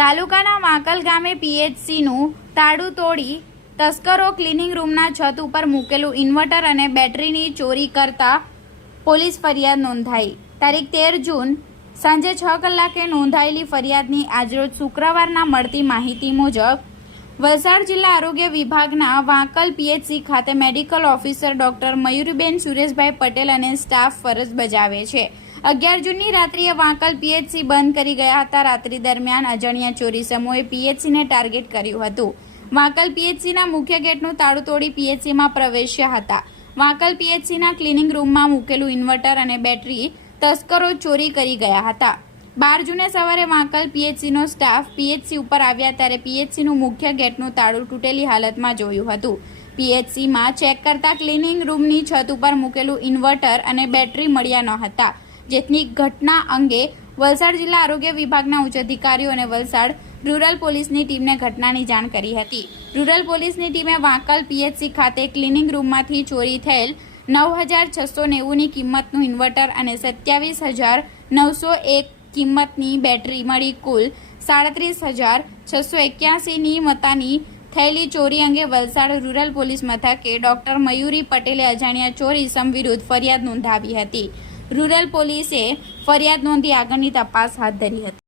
તાલુકાના વાંકલ ગામે પીએચસીનું તાળું તોડી તસ્કરો ક્લિનિંગ રૂમના છત ઉપર મૂકેલું ઇન્વર્ટર અને બેટરીની ચોરી કરતા પોલીસ ફરિયાદ નોંધાઈ. તારીખ તેર જૂન, સાંજે છ કલાકે નોંધાયેલી ફરિયાદની આજરોજ શુક્રવારના મળતી માહિતી મુજબ, વલસાડ જિલ્લા આરોગ્ય વિભાગના વાંકલ પીએચસી ખાતે medical officer doctor Mayuriben Sureshbhai Patel અને સ્ટાફ ફરજ બજાવે છે. અગિયાર જૂનની રાત્રિએ વાંકલ પીએચસી બંધ કરી ગયા હતા. રાત્રિ દરમિયાન અજાણ્યા ચોરી સમૂહે પીએચસીને ટાર્ગેટ કર્યું હતું. વાંકલ પીએચસીના મુખ્ય ગેટનું તાળું તોડી પીએચસીમાં પ્રવેશ્યા હતા. વાંકલ પીએચસીના ક્લિનિંગ રૂમમાં મૂકેલું ઇન્વર્ટર અને બેટરી તસ્કરો ચોરી કરી ગયા હતા. બાર જૂને સવારે વાંકલ પીએચસીનો સ્ટાફ પીએચસી ઉપર આવ્યા ત્યારે પીએચસીનું મુખ્ય ગેટનું તાળું તૂટેલી હાલતમાં જોયું હતું. પીએચસીમાં ચેક કરતા ક્લિનિંગ રૂમની છત ઉપર મૂકેલું ઇન્વર્ટર અને બેટરી મળ્યા ન હતા. જેની ઘટના અંગે વલસાડ જિલ્લા આરોગ્ય વિભાગના ઉચ્ચ અધિકારીઓ અને વલસાડ રૂરલ પોલીસની ટીમને ઘટનાની જાણ કરી હતી. રૂરલ પોલીસની ટીમે વાંકલ પીએચસી ખાતે ક્લિનિંગ રૂમમાંથી ચોરી થયેલ નવ હજાર છસો નેવુંની કિંમતનું ઇન્વર્ટર અને સત્યાવીસ હજાર નવસો એક કિંમતની બેટરી મળી કુલ સાડત્રીસ હજાર છસો એક્યાસીની મતાની થયેલી ચોરી અંગે વલસાડ રૂરલ પોલીસ મથકે ડોક્ટર મયુરી પટેલે અજાણ્યા ચોરી સમ વિરુદ્ધ ફરિયાદ નોંધાવી હતી. રૂરલ પોલીસે ફરિયાદ નોંધી આગળની તપાસ હાથ ધરી હતી.